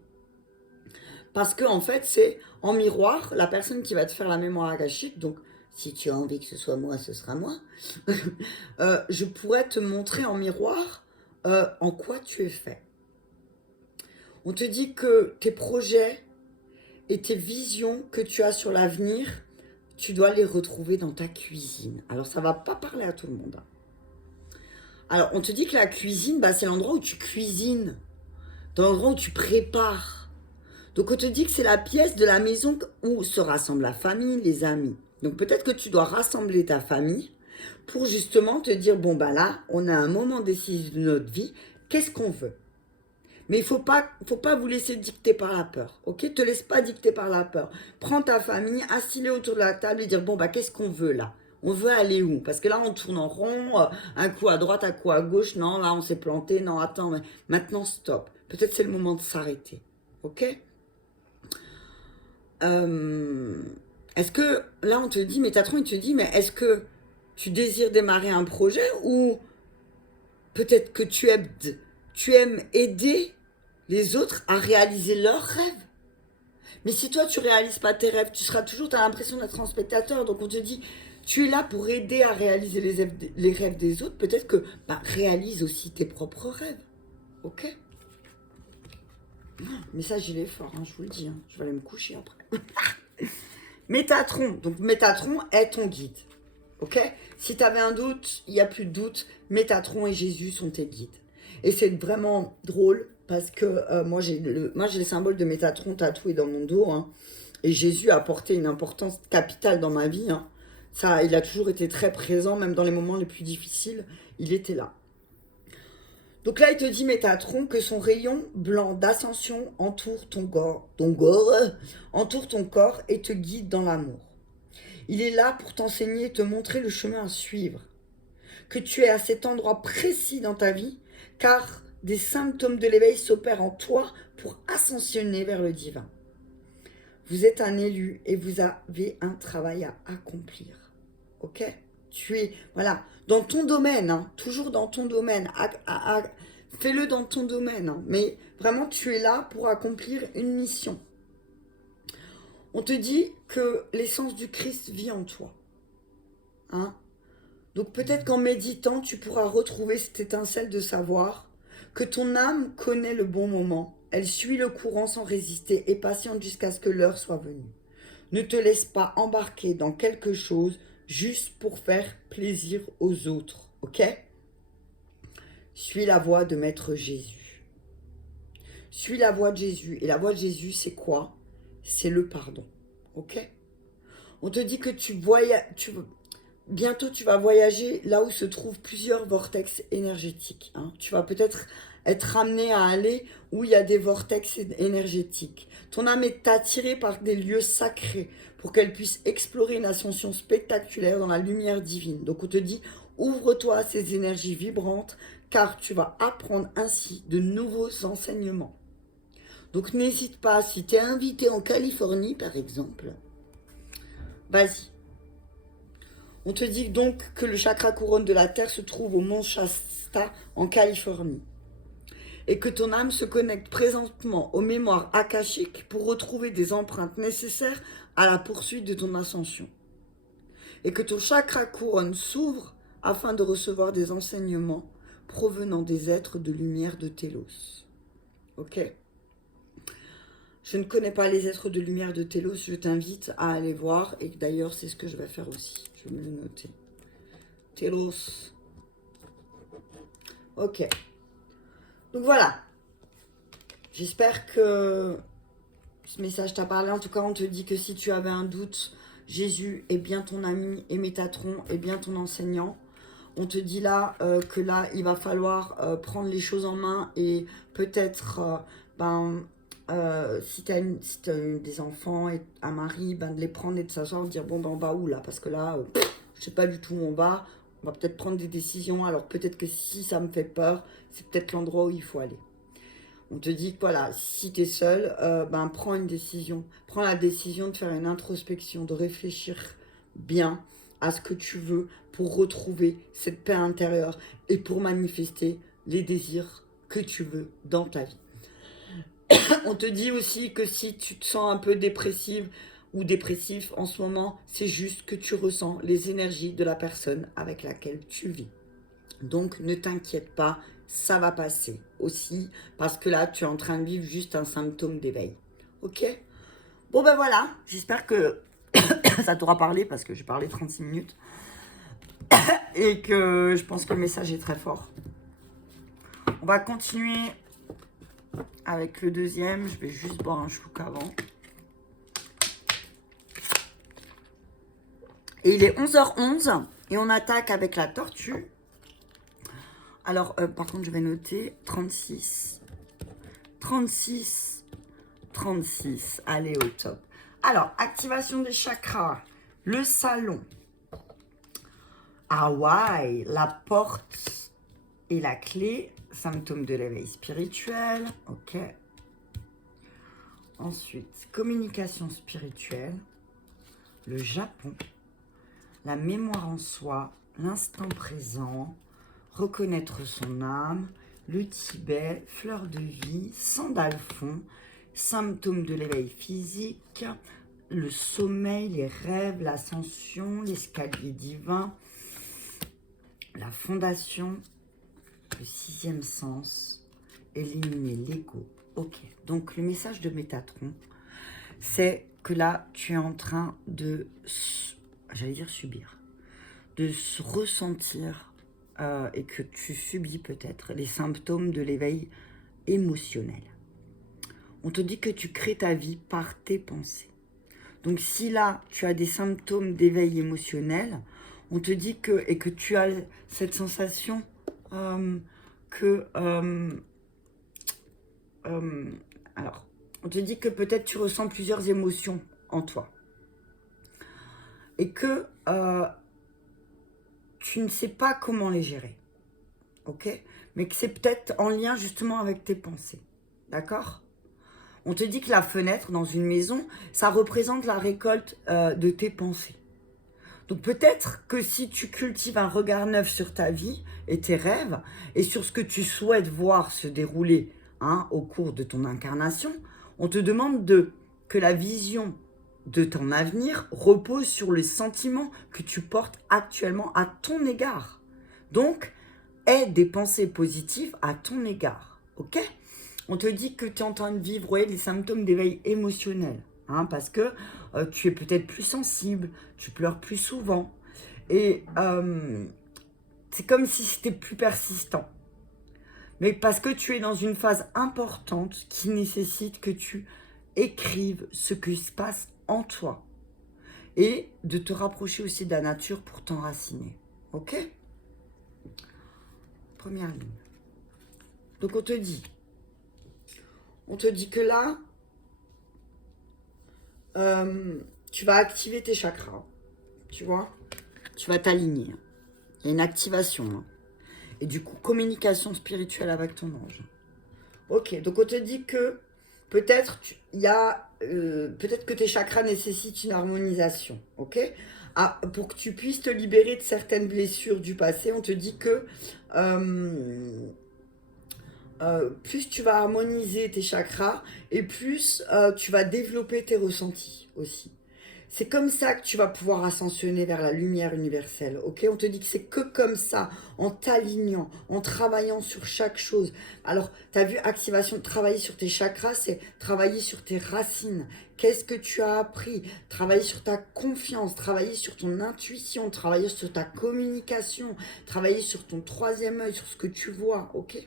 Parce que, en fait, c'est en miroir, la personne qui va te faire la mémoire akashique, donc si tu as envie que ce soit moi, ce sera moi, je pourrais te montrer en miroir en quoi tu es fait. On te dit que tes projets et tes visions que tu as sur l'avenir, tu dois les retrouver dans ta cuisine. Alors, ça ne va pas parler à tout le monde. Alors, on te dit que la cuisine, bah, c'est l'endroit où tu cuisines, dans l'endroit où tu prépares. Donc, on te dit que c'est la pièce de la maison où se rassemble la famille, les amis. Donc, peut-être que tu dois rassembler ta famille pour justement te dire, bon, bah là, on a un moment décisif de notre vie, qu'est-ce qu'on veut? Mais il ne faut pas vous laisser dicter par la peur, ok? Te laisse pas dicter par la peur. Prends ta famille, assis-les autour de la table et dire, bon, bah, qu'est-ce qu'on veut là? On veut aller où? Parce que là, on tourne en rond, un coup à droite, un coup à gauche. Non, là, on s'est planté. Non, attends, mais maintenant, stop. Peut-être c'est le moment de s'arrêter, ok? Est-ce que, là, on te dit, Métatron, il te dit, mais est-ce que tu désires démarrer un projet ou peut-être que tu aimes aider les autres à réaliser leurs rêves? Mais si toi, tu réalises pas tes rêves, tu seras toujours, tu as l'impression d'être un spectateur. Donc, on te dit, tu es là pour aider à réaliser les rêves des autres. Peut-être que, bah, réalise aussi tes propres rêves. Ok? Mais ça, il est fort, hein, je vous le dis. Hein. Je vais aller me coucher après. Métatron. Donc, Métatron est ton guide. Ok? Si tu avais un doute, il n'y a plus de doute. Métatron et Jésus sont tes guides. Et c'est vraiment drôle parce que moi, j'ai le symbole de Métatron tatoué dans mon dos. Hein, et Jésus a apporté une importance capitale dans ma vie. Hein. Ça, il a toujours été très présent, même dans les moments les plus difficiles. Il était là. Donc là, il te dit, Métatron, que son rayon blanc d'ascension entoure entoure ton corps et te guide dans l'amour. Il est là pour t'enseigner et te montrer le chemin à suivre. Que tu es à cet endroit précis dans ta vie, car des symptômes de l'éveil s'opèrent en toi pour ascensionner vers le divin. Vous êtes un élu et vous avez un travail à accomplir. Ok? Tu es, voilà, dans ton domaine, hein, toujours dans ton domaine. Fais-le dans ton domaine, hein, mais vraiment, tu es là pour accomplir une mission. On te dit que l'essence du Christ vit en toi. Hein? Donc peut-être qu'en méditant, tu pourras retrouver cette étincelle de savoir que ton âme connaît le bon moment. Elle suit le courant sans résister et patiente jusqu'à ce que l'heure soit venue. Ne te laisse pas embarquer dans quelque chose juste pour faire plaisir aux autres. Ok? Suis la voie de Maître Jésus. Suis la voie de Jésus. Et la voie de Jésus, c'est quoi? C'est le pardon. Ok? On te dit que bientôt tu vas voyager là où se trouvent plusieurs vortex énergétiques. Hein. Tu vas peut-être être amené à aller où il y a des vortex énergétiques. Ton âme est attirée par des lieux sacrés pour qu'elle puisse explorer une ascension spectaculaire dans la lumière divine. Donc on te dit, ouvre-toi à ces énergies vibrantes car tu vas apprendre ainsi de nouveaux enseignements. Donc n'hésite pas, si tu es invité en Californie par exemple, vas-y. On te dit donc que le chakra couronne de la Terre se trouve au mont Shasta en Californie. Et que ton âme se connecte présentement aux mémoires akashiques pour retrouver des empreintes nécessaires à la poursuite de ton ascension. Et que ton chakra couronne s'ouvre afin de recevoir des enseignements provenant des êtres de lumière de Télos. Ok? Je ne connais pas les êtres de lumière de Télos, je t'invite à aller voir, et d'ailleurs c'est ce que je vais faire aussi, je vais me le noter. Télos. Ok. Donc voilà, j'espère que ce message t'a parlé. En tout cas, on te dit que si tu avais un doute, Jésus est bien ton ami et Métatron est bien ton enseignant. On te dit là que là, il va falloir prendre les choses en main et peut-être, si tu as, des enfants et un mari, de les prendre et de s'asseoir, de dire bon, on va où là? Parce que là, je sais pas du tout où on va. On va peut-être prendre des décisions. Alors peut-être que si ça me fait peur, c'est peut-être l'endroit où il faut aller. On te dit que voilà, si tu es seul, prends une décision. Prends la décision de faire une introspection, de réfléchir bien à ce que tu veux pour retrouver cette paix intérieure et pour manifester les désirs que tu veux dans ta vie. On te dit aussi que si tu te sens un peu dépressive ou dépressif en ce moment, c'est juste que tu ressens les énergies de la personne avec laquelle tu vis. Donc ne t'inquiète pas, ça va passer aussi, parce que là, tu es en train de vivre juste un symptôme d'éveil. Ok? Bon ben voilà, j'espère que ça t'aura parlé, parce que j'ai parlé 36 minutes, et que je pense que le message est très fort. On va continuer avec le deuxième, je vais juste boire un chouk avant. Et il est 11h11, et on attaque avec la tortue. Alors, par contre, je vais noter 36, 36, 36. Allez, au top. Alors, activation des chakras. Le salon. Hawaï, la porte et la clé. Symptômes de l'éveil spirituel. Ok. Ensuite, communication spirituelle. Le Japon. La mémoire en soi. L'instant présent. Reconnaître son âme. Le Tibet. Fleur de vie. Sandales fond. Symptômes de l'éveil physique, le sommeil, les rêves, l'ascension, l'escalier divin, la fondation, le sixième sens, éliminer l'ego. Ok, donc le message de Métatron, c'est que là, tu es en train de, j'allais dire subir, de ressentir et que tu subis peut-être les symptômes de l'éveil émotionnel. On te dit que tu crées ta vie par tes pensées. Donc si là, tu as des symptômes d'éveil émotionnel, on te dit que, et que tu as cette sensation alors, on te dit que peut-être tu ressens plusieurs émotions en toi. Et que tu ne sais pas comment les gérer. Ok? Mais que c'est peut-être en lien justement avec tes pensées. D'accord? On te dit que la fenêtre dans une maison, ça représente la récolte de tes pensées. Donc peut-être que si tu cultives un regard neuf sur ta vie et tes rêves, et sur ce que tu souhaites voir se dérouler au cours de ton incarnation, on te demande que la vision de ton avenir repose sur les sentiments que tu portes actuellement à ton égard. Donc, aie des pensées positives à ton égard. Ok ? On te dit que tu es en train de vivre les symptômes d'éveil émotionnel. Parce que tu es peut-être plus sensible, tu pleures plus souvent. Et c'est comme si c'était plus persistant. Mais parce que tu es dans une phase importante qui nécessite que tu écrives ce qui se passe en toi. Et de te rapprocher aussi de la nature pour t'enraciner. Ok ? Première ligne. Donc on te dit que là, tu vas activer tes chakras, tu vois, tu vas t'aligner. Il y a une activation. Et du coup, communication spirituelle avec ton ange. Ok, donc on te dit que peut-être peut-être que tes chakras nécessitent une harmonisation. Ok, pour que tu puisses te libérer de certaines blessures du passé, on te dit que plus tu vas harmoniser tes chakras et plus tu vas développer tes ressentis aussi. C'est comme ça que tu vas pouvoir ascensionner vers la lumière universelle, ok? On te dit que c'est que comme ça, en t'alignant, en travaillant sur chaque chose. Alors, tu as vu, activation, travailler sur tes chakras, c'est travailler sur tes racines. Qu'est-ce que tu as appris? Travailler sur ta confiance, travailler sur ton intuition, travailler sur ta communication, travailler sur ton troisième œil, sur ce que tu vois, ok?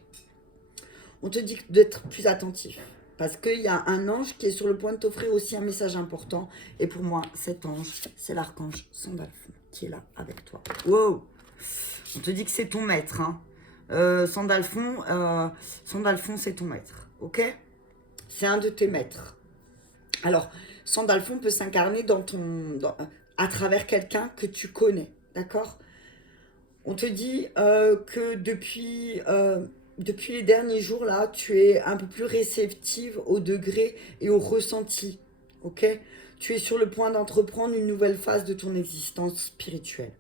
On te dit d'être plus attentif. Parce qu'il y a un ange qui est sur le point de t'offrir aussi un message important. Et pour moi, cet ange, c'est l'archange Sandalphon qui est là avec toi. Wow! On te dit que c'est ton maître. Hein. Sandalphon, c'est ton maître. Ok? C'est un de tes maîtres. Alors, Sandalphon peut s'incarner à travers quelqu'un que tu connais. D'accord? On te dit que depuis les derniers jours, là, tu es un peu plus réceptive au degré et au ressenti, ok? Tu es sur le point d'entreprendre une nouvelle phase de ton existence spirituelle.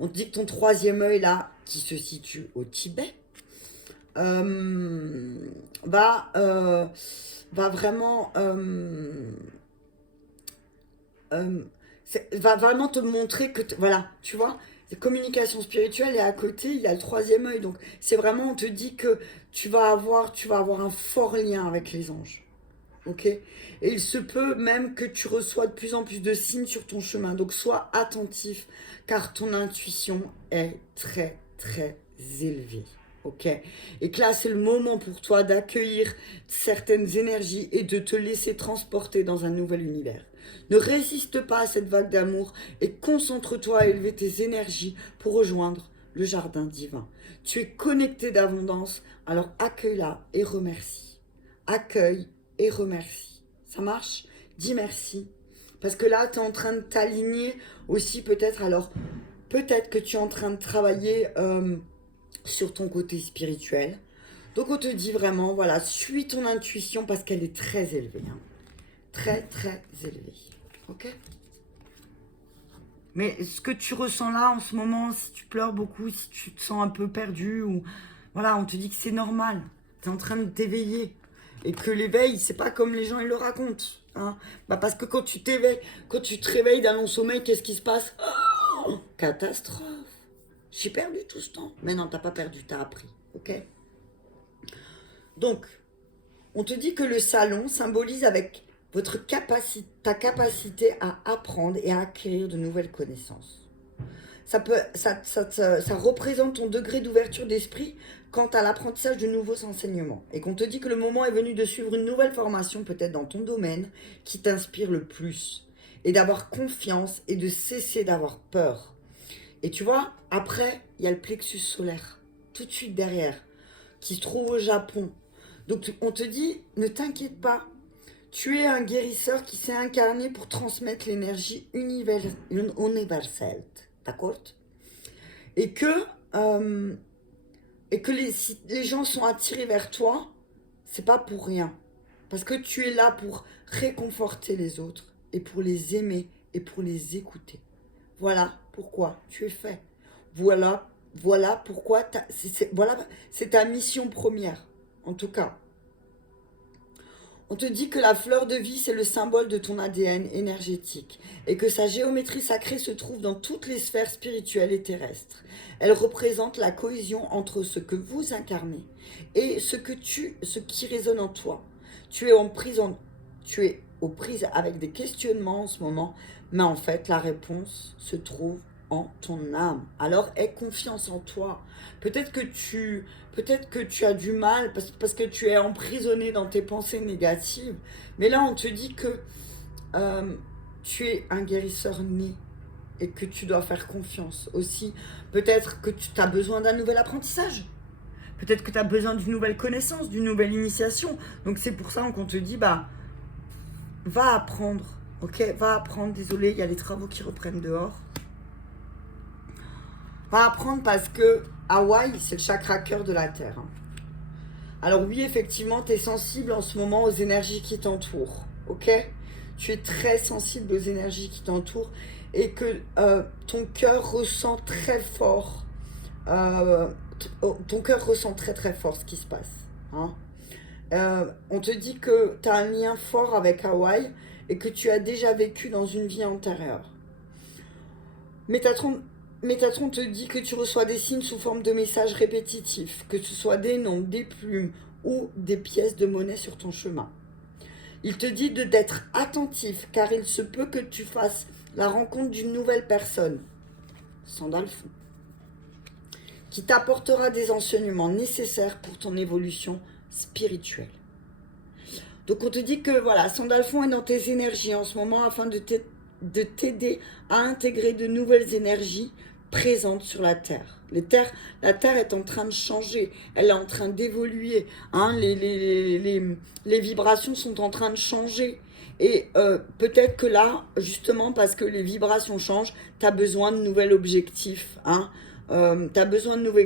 On te dit que ton troisième œil, là, qui se situe au Tibet, va vraiment... va vraiment te montrer que... Voilà, tu vois, communication spirituelle et à côté, il y a le troisième œil. Donc, c'est vraiment, on te dit que tu vas avoir un fort lien avec les anges. Ok? Et il se peut même que tu reçois de plus en plus de signes sur ton chemin. Donc, sois attentif, car ton intuition est très, très élevée. Ok? Et que là, c'est le moment pour toi d'accueillir certaines énergies et de te laisser transporter dans un nouvel univers. Ne résiste pas à cette vague d'amour et concentre-toi à élever tes énergies pour rejoindre le jardin divin. Tu es connecté d'abondance, alors accueille-la et remercie. Accueille et remercie. Ça marche? Dis merci. Parce que là, tu es en train de t'aligner aussi peut-être. Alors, peut-être que tu es en train de travailler sur ton côté spirituel. Donc, on te dit vraiment, voilà, suis ton intuition parce qu'elle est très élevée. Hein. Très, très élevée. Ok? Mais ce que tu ressens là en ce moment, si tu pleures beaucoup, si tu te sens un peu perdu, ou voilà, on te dit que c'est normal. Tu es en train de t'éveiller. Et que l'éveil, c'est pas comme les gens ils le racontent. Hein. Parce que quand tu t'éveilles, quand tu te réveilles d'un long sommeil, qu'est-ce qui se passe? Oh, catastrophe. J'ai perdu tout ce temps. Mais non, t'as pas perdu, t'as appris. Ok? Donc, on te dit que le salon symbolise avec ta capacité à apprendre et à acquérir de nouvelles connaissances. Ça représente ton degré d'ouverture d'esprit quant à l'apprentissage de nouveaux enseignements. Et qu'on te dit que le moment est venu de suivre une nouvelle formation, peut-être dans ton domaine, qui t'inspire le plus. Et d'avoir confiance et de cesser d'avoir peur. Et tu vois, après, il y a le plexus solaire, tout de suite derrière, qui se trouve au Japon. Donc on te dit, ne t'inquiète pas. Tu es un guérisseur qui s'est incarné pour transmettre l'énergie universelle. D'accord? Et que, si les gens sont attirés vers toi, c'est pas pour rien. Parce que tu es là pour réconforter les autres et pour les aimer et pour les écouter. Voilà pourquoi tu es fait. Voilà pourquoi c'est ta mission première, en tout cas. On te dit que la fleur de vie, c'est le symbole de ton ADN énergétique et que sa géométrie sacrée se trouve dans toutes les sphères spirituelles et terrestres. Elle représente la cohésion entre ce que vous incarnez et ce qui résonne en toi. Tu es aux prises avec des questionnements en ce moment, mais en fait, la réponse se trouve en ton âme. Alors, aie confiance en toi. Peut-être que tu as du mal parce que tu es emprisonné dans tes pensées négatives. Mais là, on te dit que tu es un guérisseur né et que tu dois faire confiance aussi. Peut-être que tu as besoin d'un nouvel apprentissage. Peut-être que tu as besoin d'une nouvelle connaissance, d'une nouvelle initiation. Donc, c'est pour ça qu'on te dit, va apprendre. Ok, va apprendre. Désolé, il y a les travaux qui reprennent dehors. Va apprendre parce que Hawaï, c'est le chakra cœur de la Terre. Hein. Alors oui, effectivement, tu es sensible en ce moment aux énergies qui t'entourent. Ok? Tu es très sensible aux énergies qui t'entourent et que ton cœur ressent très fort. Ton cœur ressent très très fort ce qui se passe. Hein. On te dit que tu as un lien fort avec Hawaï et que tu as déjà vécu dans une vie antérieure. Métatron te dit que tu reçois des signes sous forme de messages répétitifs, que ce soit des noms, des plumes ou des pièces de monnaie sur ton chemin. Il te dit d'être attentif car il se peut que tu fasses la rencontre d'une nouvelle personne, Sandalphon, qui t'apportera des enseignements nécessaires pour ton évolution spirituelle. Donc on te dit que voilà, Sandalphon est dans tes énergies en ce moment afin de t'aider à intégrer de nouvelles énergies présentes sur la Terre. La Terre est en train de changer, elle est en train d'évoluer, hein, les vibrations sont en train de changer. Et peut-être que là, justement, parce que les vibrations changent, tu as besoin de nouveaux objectifs. Hein, tu as besoin de nouveaux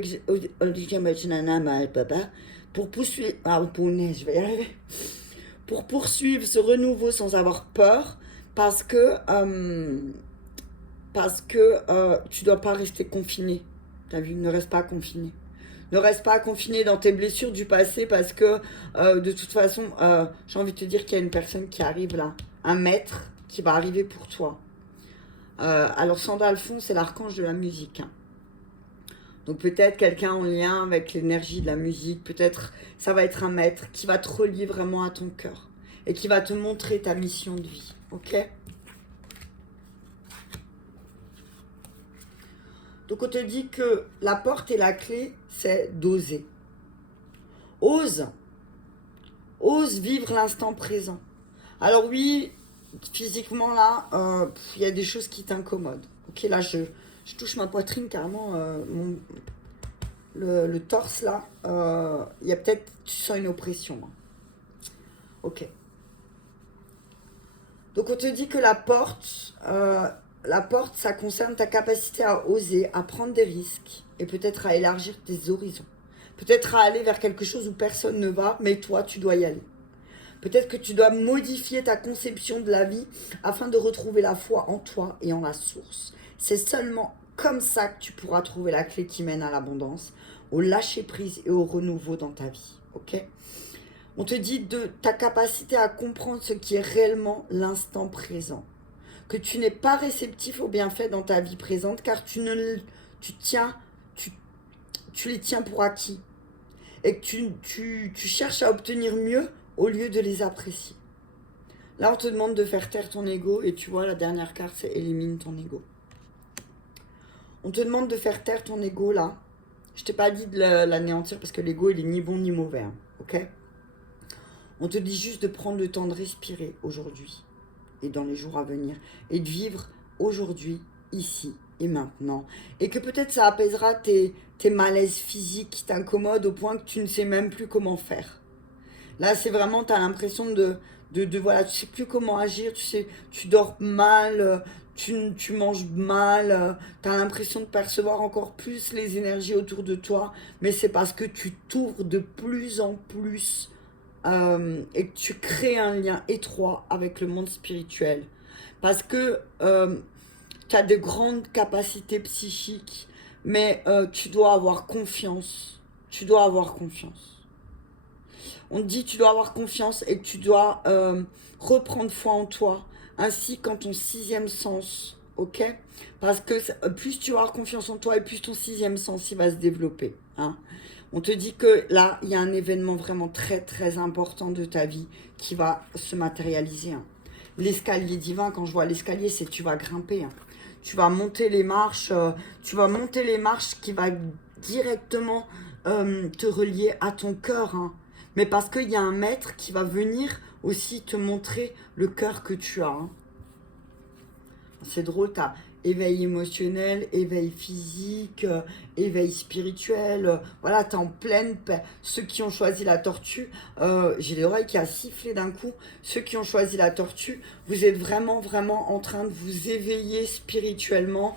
pour poursuivre. Ah, je vais y arriver. Pour poursuivre ce renouveau sans avoir peur, parce que tu dois pas rester confiné. T'as vu, ne reste pas confiné. Ne reste pas confiné dans tes blessures du passé parce que de toute façon, j'ai envie de te dire qu'il y a une personne qui arrive là, un maître qui va arriver pour toi. Alors Sandalphon, c'est l'archange de la musique. Hein. Donc peut-être quelqu'un en lien avec l'énergie de la musique, peut-être ça va être un maître qui va te relier vraiment à ton cœur et qui va te montrer ta mission de vie. Ok ? Donc on te dit que la porte et la clé, c'est d'oser. Ose vivre l'instant présent. Alors oui, physiquement là, il y a des choses qui t'incommodent. Ok, là je touche ma poitrine carrément, le torse là. Il y a peut-être, tu sens une oppression. Hein. Ok. Donc on te dit que la porte, ça concerne ta capacité à oser, à prendre des risques et peut-être à élargir tes horizons. Peut-être à aller vers quelque chose où personne ne va, mais toi, tu dois y aller. Peut-être que tu dois modifier ta conception de la vie afin de retrouver la foi en toi et en la source. C'est seulement comme ça que tu pourras trouver la clé qui mène à l'abondance, au lâcher-prise et au renouveau dans ta vie. Ok ? On te dit de ta capacité à comprendre ce qui est réellement l'instant présent. Que tu n'es pas réceptif aux bienfaits dans ta vie présente car tu les tiens pour acquis. Et que tu cherches à obtenir mieux au lieu de les apprécier. Là, on te demande de faire taire ton ego et tu vois, la dernière carte, c'est élimine ton ego. On te demande de faire taire ton ego là. Je t'ai pas dit de l'anéantir parce que l'ego, il est ni bon ni mauvais. Hein, ok ? On te dit juste de prendre le temps de respirer aujourd'hui et dans les jours à venir et de vivre aujourd'hui, ici et maintenant. Et que peut-être ça apaisera tes malaises physiques qui t'incommodent au point que tu ne sais même plus comment faire. Là, c'est vraiment, tu as l'impression voilà, tu sais plus comment agir, tu dors mal, tu manges mal, tu as l'impression de percevoir encore plus les énergies autour de toi, mais c'est parce que tu t'ouvres de plus en plus et que tu crées un lien étroit avec le monde spirituel. Parce que tu as de grandes capacités psychiques, mais tu dois avoir confiance. Tu dois avoir confiance. On te dit tu dois avoir confiance et que tu dois reprendre foi en toi, ainsi qu'en ton sixième sens, ok ? Parce que plus tu vas avoir confiance en toi et plus ton sixième sens il va se développer. Hein ? On te dit que là, il y a un événement vraiment très très important de ta vie qui va se matérialiser. Hein. L'escalier divin, quand je vois l'escalier, c'est tu vas grimper. Hein. Tu vas monter les marches, qui va directement te relier à ton cœur. Hein. Mais parce qu'il y a un maître qui va venir aussi te montrer le cœur que tu as. Hein. C'est drôle, tu as éveil émotionnel, éveil physique, éveil spirituel. Voilà, tu es en pleine paix. Ceux qui ont choisi la tortue, j'ai l'oreille qui a sifflé d'un coup. Ceux qui ont choisi la tortue, vous êtes vraiment, vraiment en train de vous éveiller spirituellement.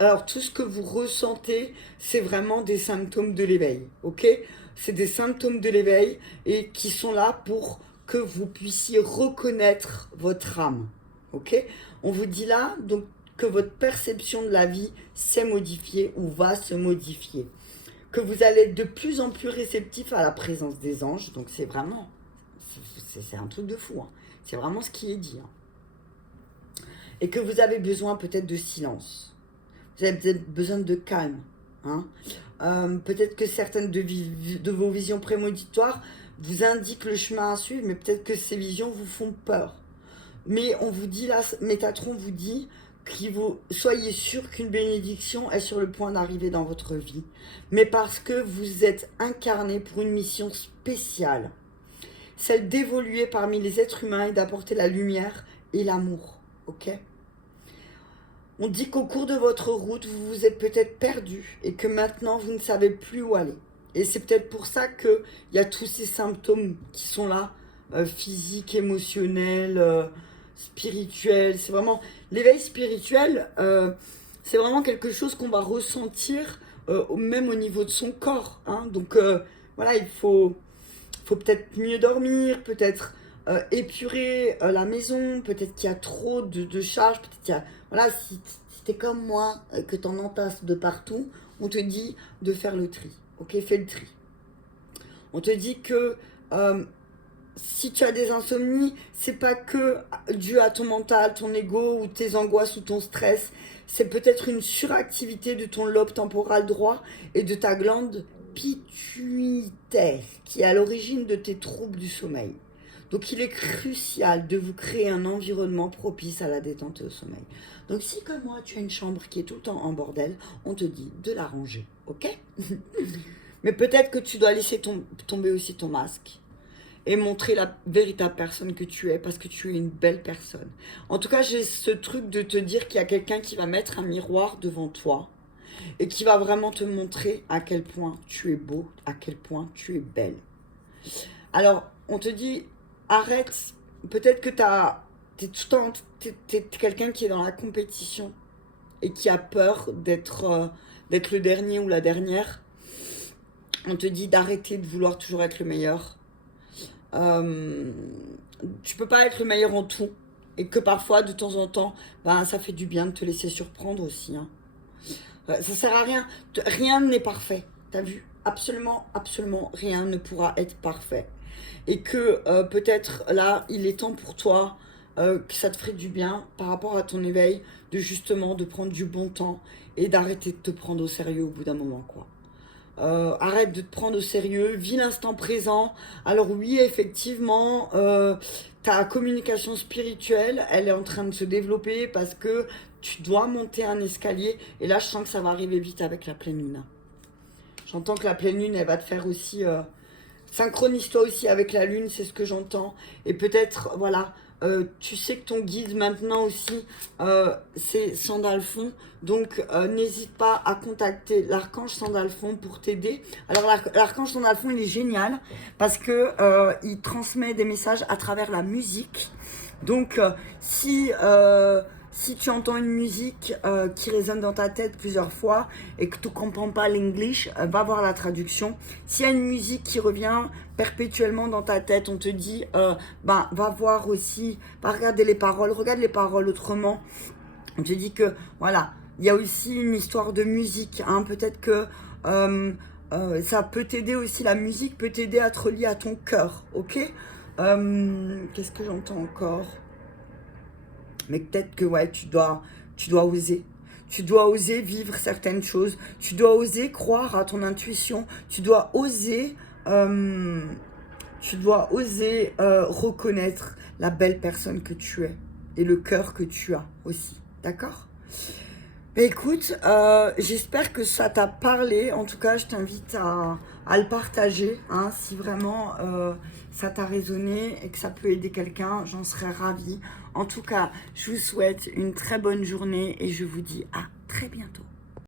Alors, tout ce que vous ressentez, c'est vraiment des symptômes de l'éveil, ok ? C'est des symptômes de l'éveil et qui sont là pour que vous puissiez reconnaître votre âme, ok ? On vous dit là, donc, que votre perception de la vie s'est modifiée ou va se modifier. Que vous allez être de plus en plus réceptif à la présence des anges. Donc c'est vraiment, c'est un truc de fou. Hein. C'est vraiment ce qui est dit. Hein. et que vous avez besoin peut-être de silence. Vous avez peut-être besoin de calme. Hein. Peut-être que certaines de vos visions prémonitoires vous indiquent le chemin à suivre, mais peut-être que ces visions vous font peur. Mais on vous dit là, Métatron vous dit soyez sûr qu'une bénédiction est sur le point d'arriver dans votre vie. Mais parce que vous êtes incarné pour une mission spéciale. Celle d'évoluer parmi les êtres humains et d'apporter la lumière et l'amour. Ok ? On dit qu'au cours de votre route, vous vous êtes peut-être perdu et que maintenant, vous ne savez plus où aller. Et c'est peut-être pour ça qu'il y a tous ces symptômes qui sont là, physiques, émotionnels, spirituels. C'est vraiment l'éveil spirituel, c'est vraiment quelque chose qu'on va ressentir même au niveau de son corps. Hein. Donc voilà, il faut peut-être mieux dormir, peut-être épurer la maison, peut-être qu'il y a trop de charges, peut-être qu'il y a... Voilà, si t'es comme moi, que t'en entasses de partout, on te dit de faire le tri. Ok, fais le tri. On te dit que si tu as des insomnies, c'est pas que dû à ton mental, ton ego ou tes angoisses ou ton stress. C'est peut-être une suractivité de ton lobe temporal droit et de ta glande pituitaire qui est à l'origine de tes troubles du sommeil. Donc il est crucial de vous créer un environnement propice à la détente et au sommeil. Donc si comme moi tu as une chambre qui est tout le temps en bordel, on te dit de la ranger, ok? Mais peut-être que tu dois laisser tomber aussi ton masque et montrer la véritable personne que tu es, parce que tu es une belle personne. En tout cas, j'ai ce truc de te dire qu'il y a quelqu'un qui va mettre un miroir devant toi et qui va vraiment te montrer à quel point tu es beau, à quel point tu es belle. Alors, on te dit, arrête, peut-être que t'es quelqu'un qui est dans la compétition et qui a peur d'être le dernier ou la dernière. On te dit d'arrêter de vouloir toujours être le meilleur. Tu peux pas être le meilleur en tout et que parfois de temps en temps ça fait du bien de te laisser surprendre aussi, hein. Ça sert à rien, rien n'est parfait, t'as vu, absolument rien ne pourra être parfait et que peut-être là il est temps pour toi que ça te ferait du bien par rapport à ton éveil de prendre du bon temps et d'arrêter de te prendre au sérieux au bout d'un moment, quoi. Arrête de te prendre au sérieux, vis l'instant présent. Alors oui, effectivement, ta communication spirituelle, elle est en train de se développer parce que tu dois monter un escalier. Et là, je sens que ça va arriver vite avec la pleine lune. J'entends que la pleine lune, elle va te faire aussi... synchronise-toi aussi avec la lune, c'est ce que j'entends. Et peut-être, voilà... tu sais que ton guide maintenant aussi, c'est Sandalphon. Donc, n'hésite pas à contacter l'archange Sandalphon pour t'aider. Alors, l'archange Sandalphon, il est génial parce que il transmet des messages à travers la musique. Donc, si tu entends une musique qui résonne dans ta tête plusieurs fois et que tu ne comprends pas l'anglais, va voir la traduction. S'il y a une musique qui revient perpétuellement dans ta tête, on te dit, va voir aussi, va regarder les paroles, regarde les paroles autrement. On te dit que, voilà, il y a aussi une histoire de musique, hein, peut-être que ça peut t'aider aussi, la musique peut t'aider à te relier à ton cœur, ok? Qu'est-ce que j'entends encore? Mais peut-être que ouais, tu dois oser. Tu dois oser vivre certaines choses. Tu dois oser croire à ton intuition. Tu dois oser reconnaître la belle personne que tu es et le cœur que tu as aussi. D'accord? Écoute, j'espère que ça t'a parlé. En tout cas, je t'invite à le partager, hein, si vraiment ça t'a résonné et que ça peut aider quelqu'un, j'en serais ravie. En tout cas, je vous souhaite une très bonne journée et je vous dis à très bientôt.